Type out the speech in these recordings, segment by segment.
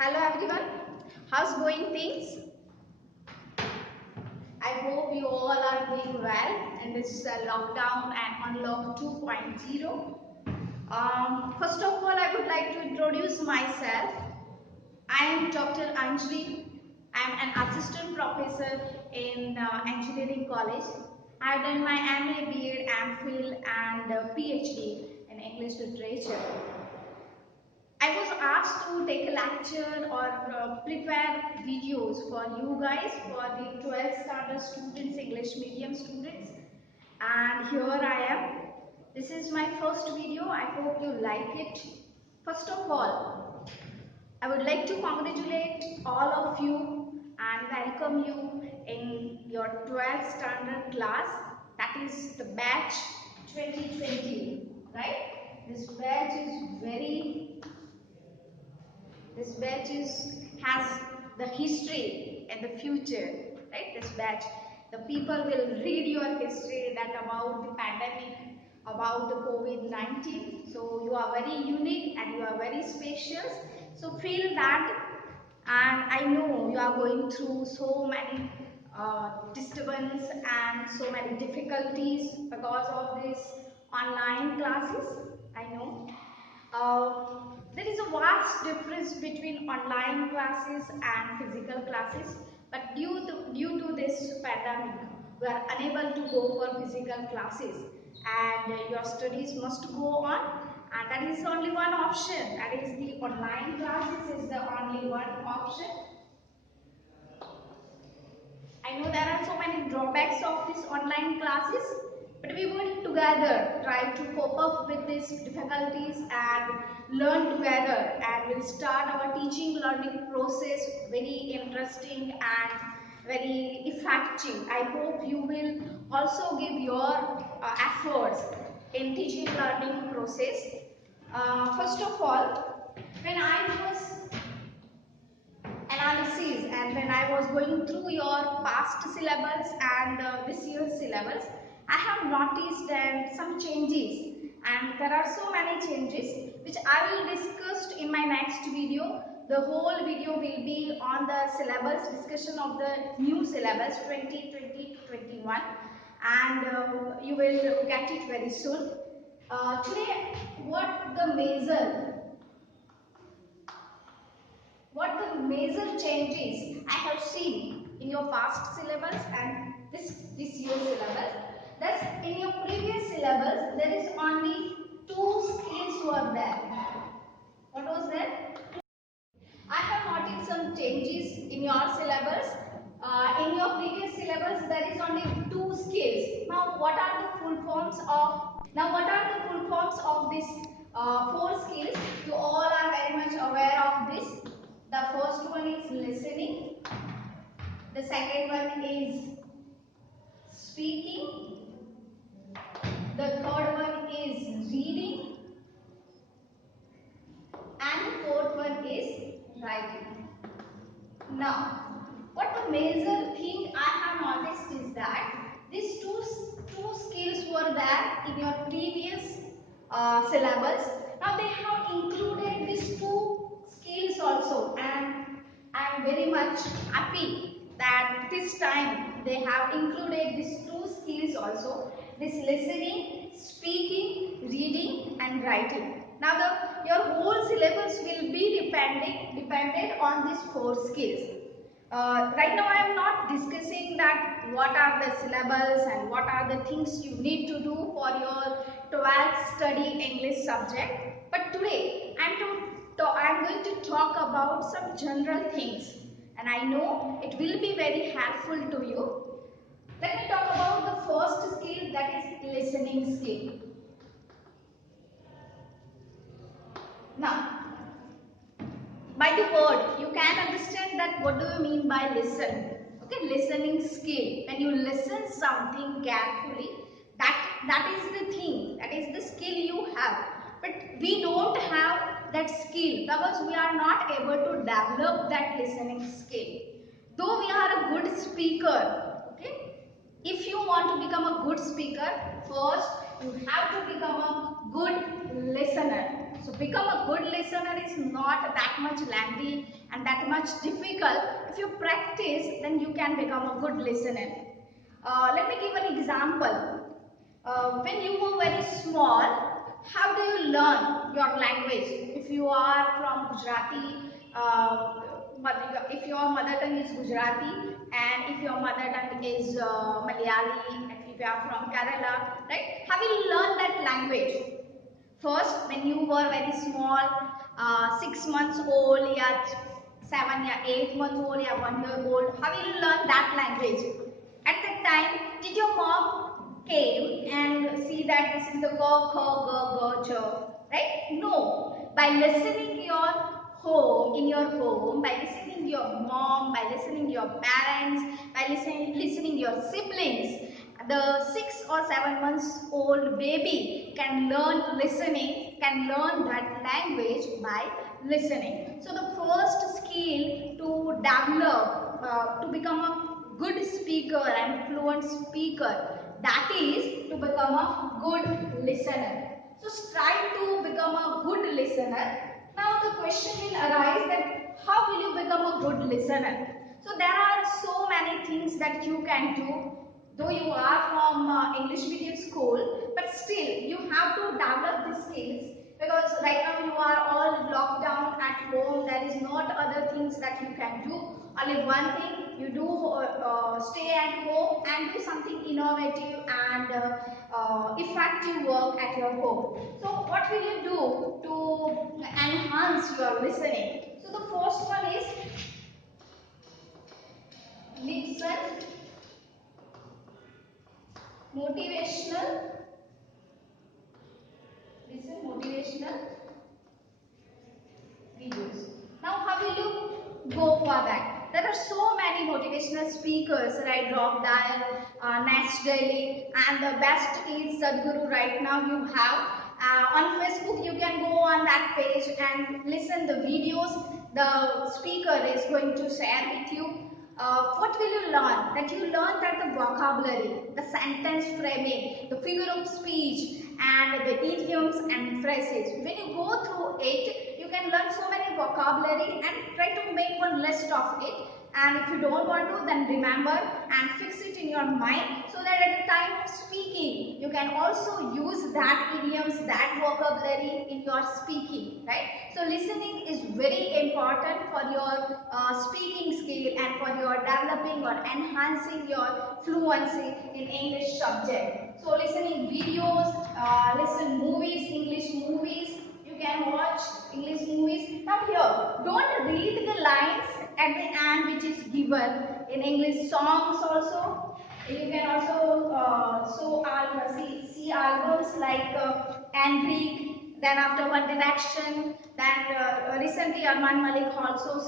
Hello everyone, how's going things? I hope you all are doing well in this lockdown and unlock 2.0. First of all, I would like to introduce myself. I am Dr. Anjali. I am an assistant professor in engineering college. I have done my MA, BEd, MPhil and PhD in English literature. I was asked to take a lecture or prepare videos for you guys, for the 12th standard students, English medium students, and here I am. This is my first video. I hope you like it. First of all, I would like to congratulate all of you and welcome you in your 12th standard class, that is the batch 2020, right? This batch is has the history and the future, right? This batch, the people will read your history that about the pandemic, about the COVID-19. So you are very unique and you are very special. So feel that, and I know you are going through so many disturbance and so many difficulties because of this online classes. I know. There is a vast difference between online classes and physical classes, but due to this pandemic, we are unable to go for physical classes and your studies must go on, and that is only one option, that is the online classes is the only one option. I know there are so many drawbacks of these online classes, but we will together try to cope up with these difficulties and learn together, and we'll start our teaching learning process very interesting and very effective. I hope you will also give your efforts in teaching learning process. First of all, when I was analysis and when I was going through your past syllabus and this year's syllabus, I have noticed some changes, and there are so many changes which I will discuss in my next video. The whole video will be on the syllabus, discussion of the new syllabus 2020-21, and you will get it very soon. Today, what the major changes I have seen in your past syllabus and this year's syllabus. That's in your previous syllabus there is only 2 skills were there. What was that? I have noticed some changes in your syllabus. In your previous syllabus there is only 2 skills. Now what are the full forms of these 4 skills? You all are very much aware of this. The first one is listening. The second one is speaking. The third one is reading. And the fourth one is writing. Now, what the major thing I have noticed is that these two skills were there in your previous syllabus. Now they have included these 2 skills also, and I am very much happy that this time they have included these 2 skills also, this listening, speaking, reading and writing. Now your whole syllabus will be dependent on these 4 skills. Right now I am not discussing that what are the syllabus and what are the things you need to do for your 12th study English subject, but today I am going to talk about some general things, and I know it will be very helpful to you. Let me talk about the first skill, that is listening skill. Now, by the word you can understand that what do you mean by listen. Okay, listening skill, when you listen something carefully, that is the thing, that is the skill you have, but we don't have that skill because we are not able to develop that listening skill. Though we are a good speaker, okay, if you want to become a good speaker, first you have to become a good listener. So become a good listener is not that much lengthy and that much difficult. If you practice, then you can become a good listener. Let me give an example. When you were very small, how do you learn your language? If you are from Gujarati, if your mother tongue is Gujarati and if your mother tongue is Malayali, if you are from Kerala, right? How will you learn that language? First, when you were very small, 6 months old, yeah, 7 yeah, 8 months old, yeah, 1 year old, how will you learn that language? At that time, did your mom came and see that this is the go, kha, ga, ga, cha, right? No. By listening your home, in your home, by listening your mom, by listening your parents, by listening your siblings, the 6 or 7 months old baby can learn listening, can learn that language by listening. So the first skill to develop, to become a good speaker and fluent speaker, that is to become a good listener. So try to become a good listener. Now the question will arise that how will you become a good listener? So there are so many things that you can do. Though you are from English medium school, but still you have to develop these skills because right now you are all locked down at home. There is not other things that you can do. Only one thing you do, stay at home and do something innovative and effective work at your home. So what will you do to enhance your listening? So the first one is listen motivational, motivational videos. Now how will you go for that? There are so many motivational speakers, right? Rob Dial, Nash Daily, and the best is Sadhguru right now you have. On Facebook you can go on that page and listen the videos the speaker is going to share with you. What will you learn? That you learn that the vocabulary, the sentence framing, the figure of speech and the idioms and phrases. When you go through it, you can learn so many vocabulary and try to make one list of it. And if you don't want to, then remember and fix it in your mind so that at the time of speaking, you can also use that idioms, that vocabulary in your speaking, right? So listening is very important for your speaking skill and for your developing or enhancing your fluency in English subject. So listening videos, listen movies, English movies, you can watch English movies. Now here, don't read the lines at the end which is given in English songs also. You can also see albums like Enrique, then after One Direction, then recently Arman Malik also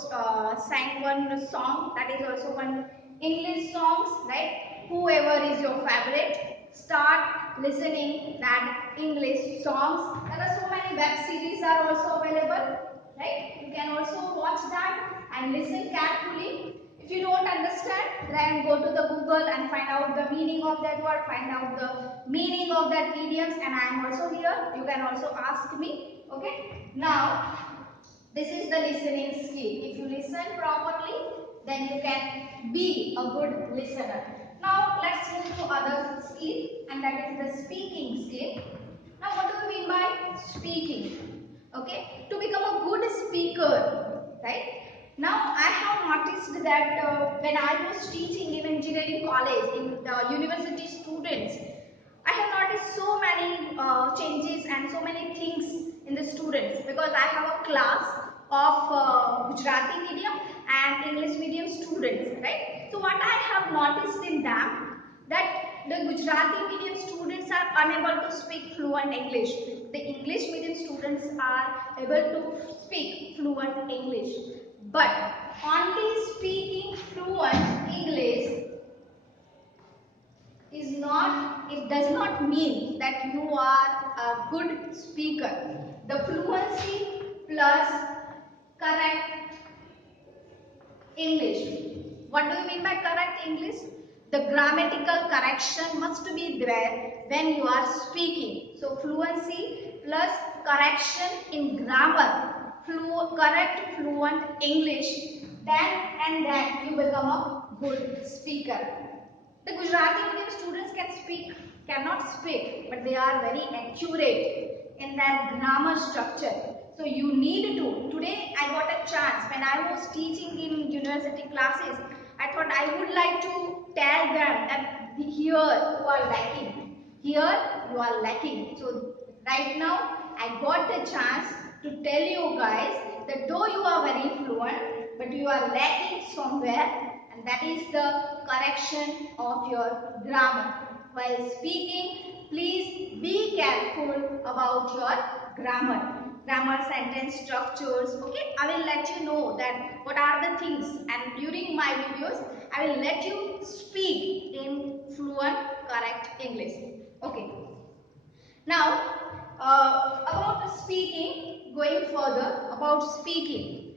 sang one song that is also one English songs, right? Whoever is your favorite, start listening that English songs. There are so many web series are also available, right? You can also watch that and listen carefully. If you don't understand, then go to the Google and find out the meaning of that word, find out the meaning of that idioms, and I am also here. You can also ask me. Okay. Now, this is the listening skill. If you listen properly, then you can be a good listener. Now, let's move to other skill, and that is the speaking skill. Now, what do we mean by speaking? Okay, to become a good speaker, right? Now, I have noticed that when I was teaching in engineering college, in the university students, I have noticed so many changes and so many things in the students because I have a class of Gujarati medium and English medium students, right? So what I have noticed in them that the Gujarati medium students are unable to speak fluent English. The English medium students are able to speak fluent English. But only speaking fluent English is not, it does not mean that you are a good speaker. The fluency plus correct English. What do you mean by correct English? The grammatical correction must be there when you are speaking. So fluency plus correction in grammar, correct fluent English, then you become a good speaker. The Gujarati medium students cannot speak, but they are very accurate in their grammar structure. So you need to. Today I got a chance when I was teaching in university classes. I thought I would like to tell them that here you are lacking. Here you are lacking. So right now I got the chance to tell you guys that though you are very fluent, but you are lacking somewhere, and that is the correction of your grammar. While speaking, please be careful about your grammar sentence structures. Okay, I will let you know that what are the things, and during my videos I will let you speak in fluent correct English. Okay, now about speaking, going further about speaking.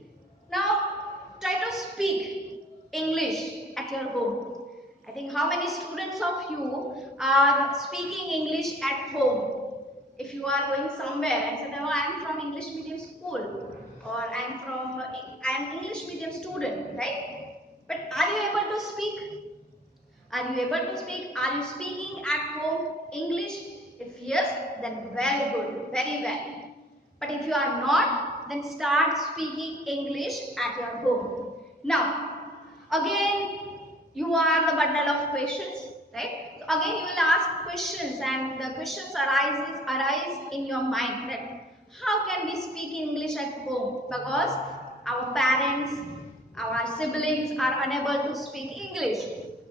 Now try to speak English at your home. I think how many students of you are speaking English at home? If you are going somewhere and say, no, I am from English medium school, or I am English medium student, right? But are you able to speak? Are you able to speak? Are you speaking at home English? If yes, then very good, very well. But if you are not, then start speaking English at your home. Now, again, you are the bundle of questions, right? So again, you will ask questions, and the questions arise in your mind that how can we speak English at home? Because our parents, our siblings are unable to speak English.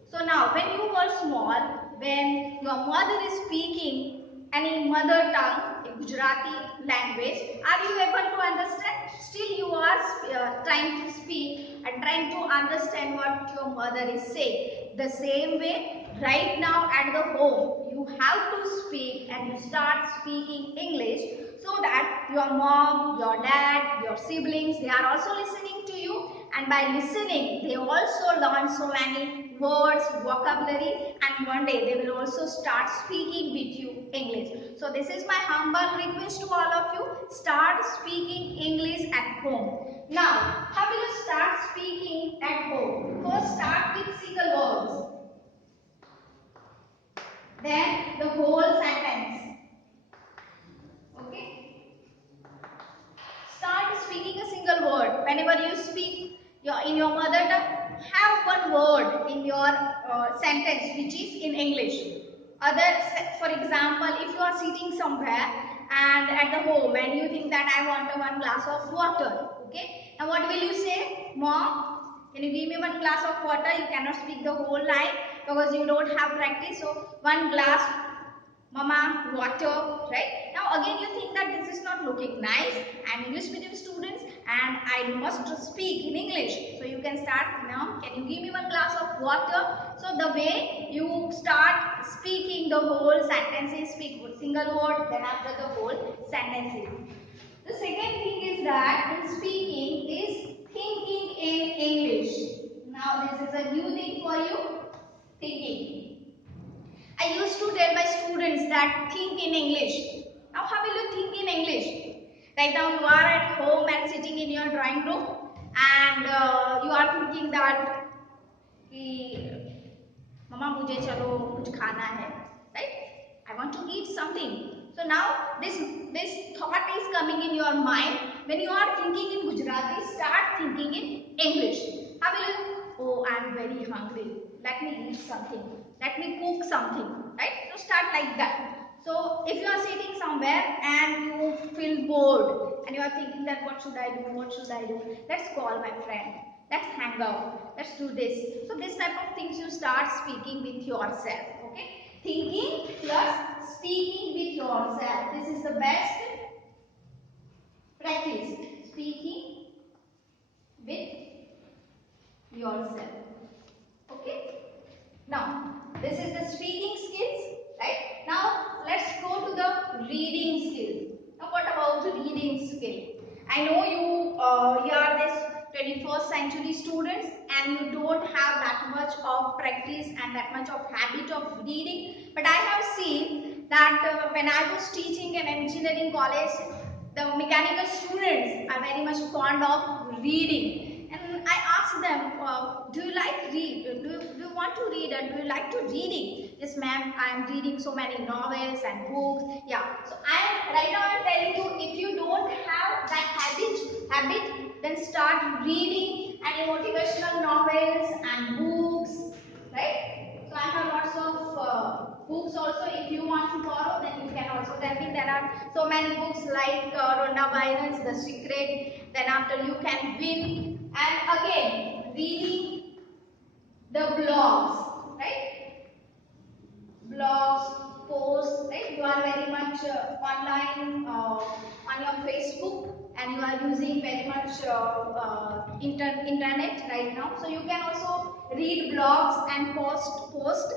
So now, when you were small, when your mother is speaking any mother tongue, a Gujarati language, are you able to understand? Still you are trying to speak and trying to understand what your mother is saying. The same way, right now at the home, you have to speak and you start speaking English so that your mom, your dad, your siblings, they are also listening to you, and by listening, they also learn so many words, vocabulary, and one day they will also start speaking with you English. So this is my humble request to all of you. Start speaking English at home. Now, how will you start speaking at home? First, start with single words. Then the whole sentence. Okay? Start speaking a single word. Whenever you speak in your mother tongue, have one word in your sentence which is in English. For example, if you are sitting somewhere and at the home and you think that I want one glass of water, okay? And what will you say? Mom, can you give me one glass of water? You cannot speak the whole line because you don't have practice. So one glass, mama, water, right? Now again you think that this is not looking nice. I am English medium students and I must speak in English. So you can start now. Can you give me one glass of water? So the way you start speaking the whole sentences, speak with single word, then after the whole sentences. The second thing is that in speaking is thinking in English. Now this is a new thing for you. Thinking. I used to tell my students that think in English. Now how will you think in English? Right now you are at home and sitting in your drawing room and you are thinking that Mama mujhe chalo kuch khana hai, right? I want to eat something. So now this thought is coming in your mind. When you are thinking in Gujarati, start thinking in English. How will you? Oh, I am very hungry. Let me eat something. Let me cook something. Right? So start like that. So if you are sitting somewhere and you feel bored and you are thinking that what should I do? What should I do? Let's call my friend. Let's hang out. Let's do this. So this type of things you start speaking with yourself. Okay? Thinking plus speaking with yourself. This is the best practice. Speaking with yourself. Okay? Now, this is the speaking skills, right? Now, let's go to the reading skill. Now, what about the reading skill? I know you are this 21st century students and you don't have that much of practice and that much of habit of reading. But I have seen that when I was teaching in engineering college, the mechanical students are very much fond of reading, and I asked them, do you like read? Do you want to read and do you like to reading? Yes, ma'am, I am reading so many novels and books. Yeah, so right now I am telling you, if you don't have that habit, then start reading any motivational novels and books, right? So I have lots of books also. If you want to borrow, then you can also tell me. There are so many books like Rhonda Byrne's The Secret, then after You Can Win, and again reading the blogs, right? Blogs, posts, right? You are very much online on your Facebook, and you are using very much internet right now. So you can also read blogs and post.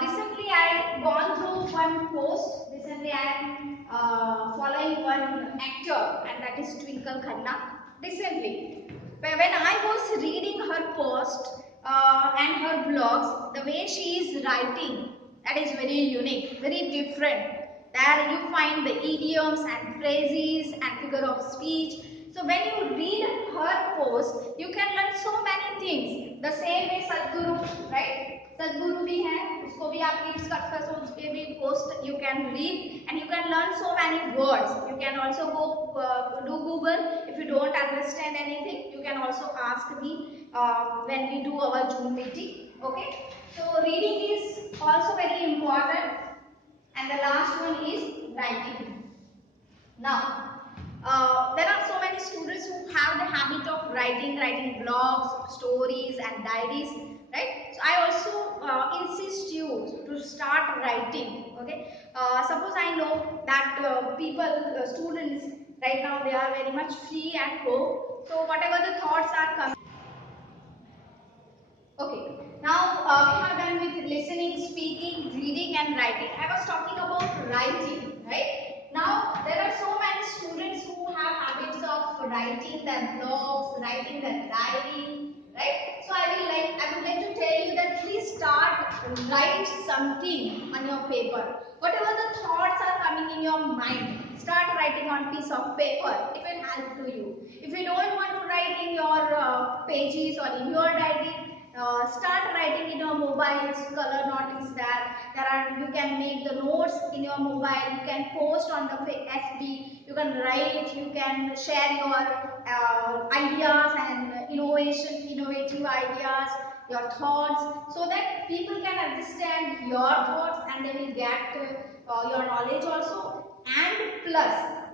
Recently I gone through one post. Recently I am following one actor, and that is Twinkle Khanna. Recently, when I was reading her post and her blogs, the way she is writing, that is very unique, very different. There you find the idioms and phrases and figure of speech. So when you read her post, you can learn so many things. The same way Sadhguru, right? Sadhguru भी है, उसको भी आप read सकते हो, उसके भी post you can read and you can learn so many words. You can also go do Google. If you don't understand anything, you can also ask me when we do our Zoom meeting. Okay? So reading is also very important, and the last one is writing. Now, there are so many students who have the habit of writing blogs, stories and diaries, right? So I also insist you to start writing, okay? Suppose I know that students right now, they are very much free at home. So whatever the thoughts are coming. Okay, now we have done with listening, speaking, reading and writing. I was talking about writing, right? Now there are so many students who have habits of writing their blogs, writing their diary, right? So I would like to tell you that please write something on your paper. Whatever the thoughts are coming in your mind, start writing on piece of paper. It will help to you. If you don't want to write in your pages or in your diary, start writing in your mobile. Color note is there. You can make the notes in your mobile. You can post on the FB. You can write. You can share your ideas and innovative ideas, your thoughts, so that people can understand your thoughts and they will get your knowledge also. And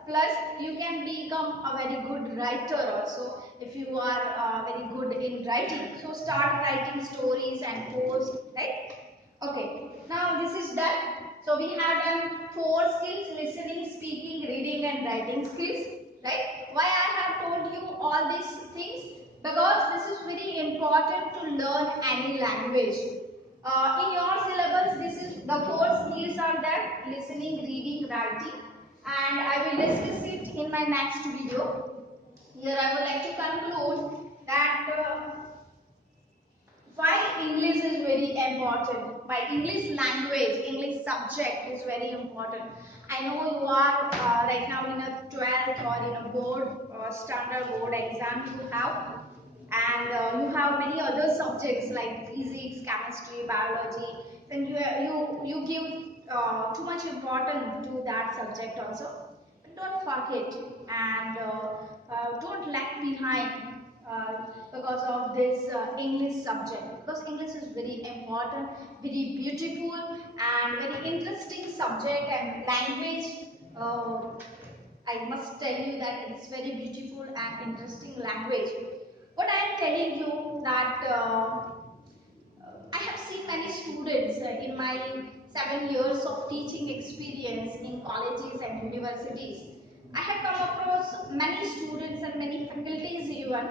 plus you can become a very good writer also if you are very good in writing. So start writing stories and posts, right? Okay, now this is done. So we have done 4 skills: listening, speaking, reading and writing skills, right? Why I have told you all these things? Because this is very important to learn any language. In your syllabus, this is the 4 skills are there: listening, reading, writing, and I will discuss it in my next video. Here I would like to conclude that why English is very important. Why English language, English subject is very important. I know you are right now in a 12th or in a board standard board exam you have, and you have many other subjects like physics, chemistry, biology. Then you give too much importance to that subject also. Don't forget, and don't lag behind because of this English subject, because English is very important, very beautiful and very interesting subject and language. I must tell you that it's very beautiful and interesting language. What I am telling you that I have seen many students in my 7 years of teaching experience in colleges and universities. I have come across many students and many faculties even.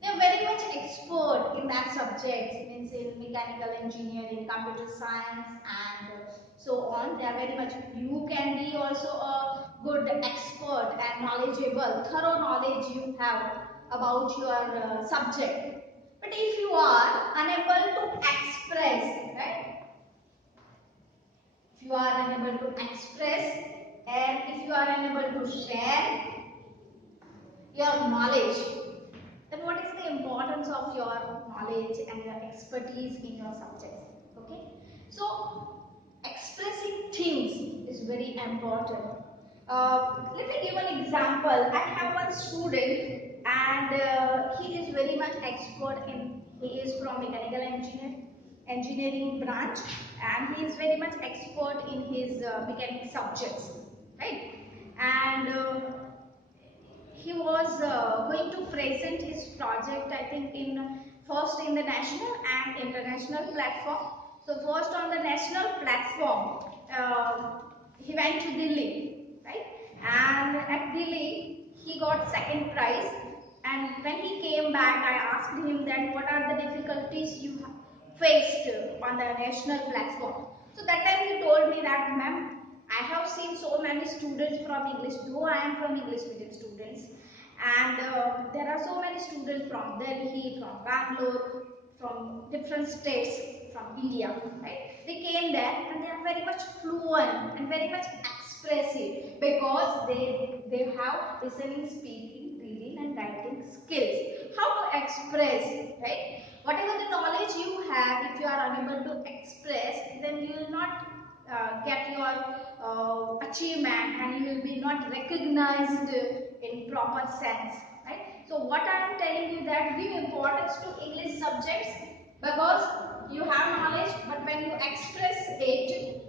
They are very much expert in that subject, means in mechanical engineering, computer science and so on. They are very much, you can be also a good expert and knowledgeable, thorough knowledge you have about your subject. But if you are unable to express, right? If you are unable to express And if you are unable to share your knowledge, then what is the importance of your knowledge and your expertise in your subjects? Okay, so expressing things is very important. Let me give an example. I have one student, and he is very much expert in. He is from mechanical engineering branch, and he is very much expert in his mechanic subjects, right? And he was going to present his project, I think, in first in the national and international platform. So first on the national platform, he went to Delhi, right? And at Delhi, he got second prize. And when he came back, I asked him that what are the difficulties you faced on the national platform. So that time he told me that, ma'am, I have seen so many students from English, though I am from English medium students, and there are so many students from Delhi, from Bangalore, from different states, from India, right? They came there and they are very much fluent and very much expressive because they have listening, speaking, reading and writing skills. How to express, right? Whatever the knowledge you have, if you are unable to express, then you will not get your achievement, and you will be not recognized in proper sense, right? So what I am telling you, that give importance to English subjects because you have knowledge, but when you express it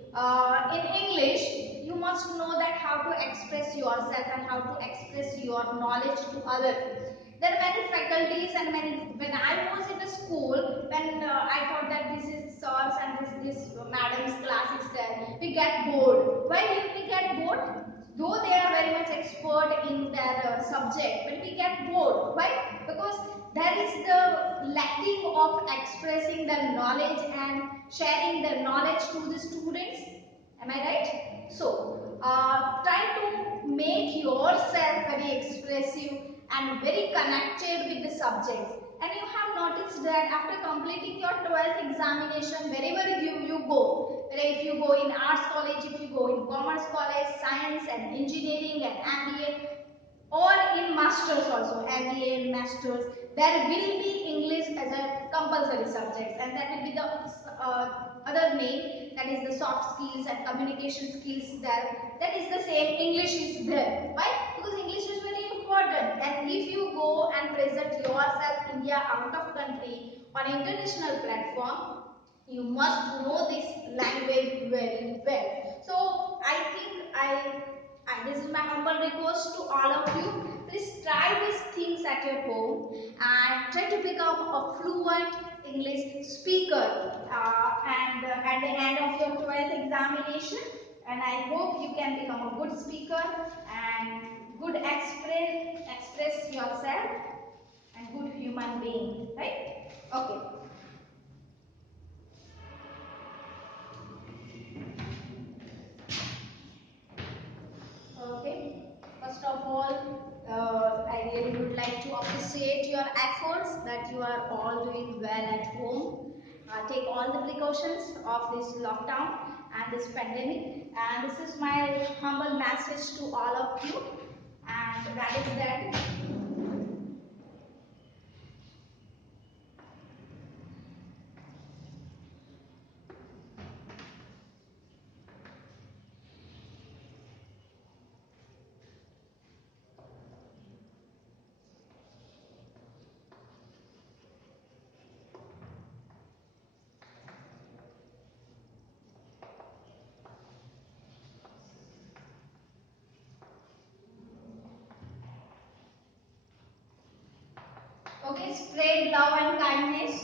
in English, you must know that how to express yourself and how to express your knowledge to others. There are many faculties and many, when I was in the school, when I thought that this is sirs and this madam's class is there, we get bored. Why do we get bored? Though they are very much expert in their subject, but we get bored. Why? Because there is the lacking of expressing their knowledge and sharing their knowledge to the students. Am I right? So, try to make yourself very expressive and very connected with the subjects. And you have noticed that after completing your 12th examination, wherever you go, whether if you go in arts college, if you go in commerce college, science and engineering and MBA, or in masters also, MBA and masters, there will be English as a compulsory subject, and that will be the other name, that is the soft skills and communication skills there. That is the same, English is there. Why? Because English is very important, and if you go and present yourself India out of country on international platform, you must know this language very well. So I think and this is my humble request to all of you. Please try these things at your home and try to become a fluent English speaker and at the end of your 12th examination. And I hope you can become a good speaker and good express yourself and good human being. Right? Okay. Okay. First of all, I really would like to appreciate your efforts that you are all doing well at home. Take all the precautions of this lockdown and this pandemic. And this is my humble message to all of you. And that is that. Okay, spread love and kindness,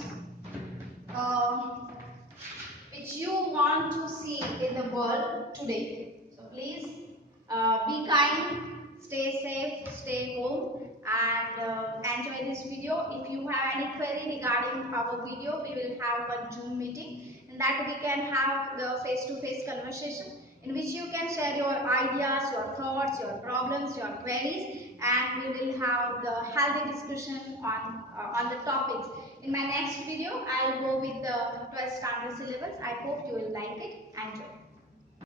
which you want to see in the world today. So please be kind, stay safe, stay home, and enjoy this video. If you have any query regarding our video, we will have one Zoom meeting, in that we can have the face-to-face conversation in which you can share your ideas, your thoughts, your problems, your queries, and we will have the healthy discussion on the topics. In my next video, I will go with the 12th standard syllabus. I hope you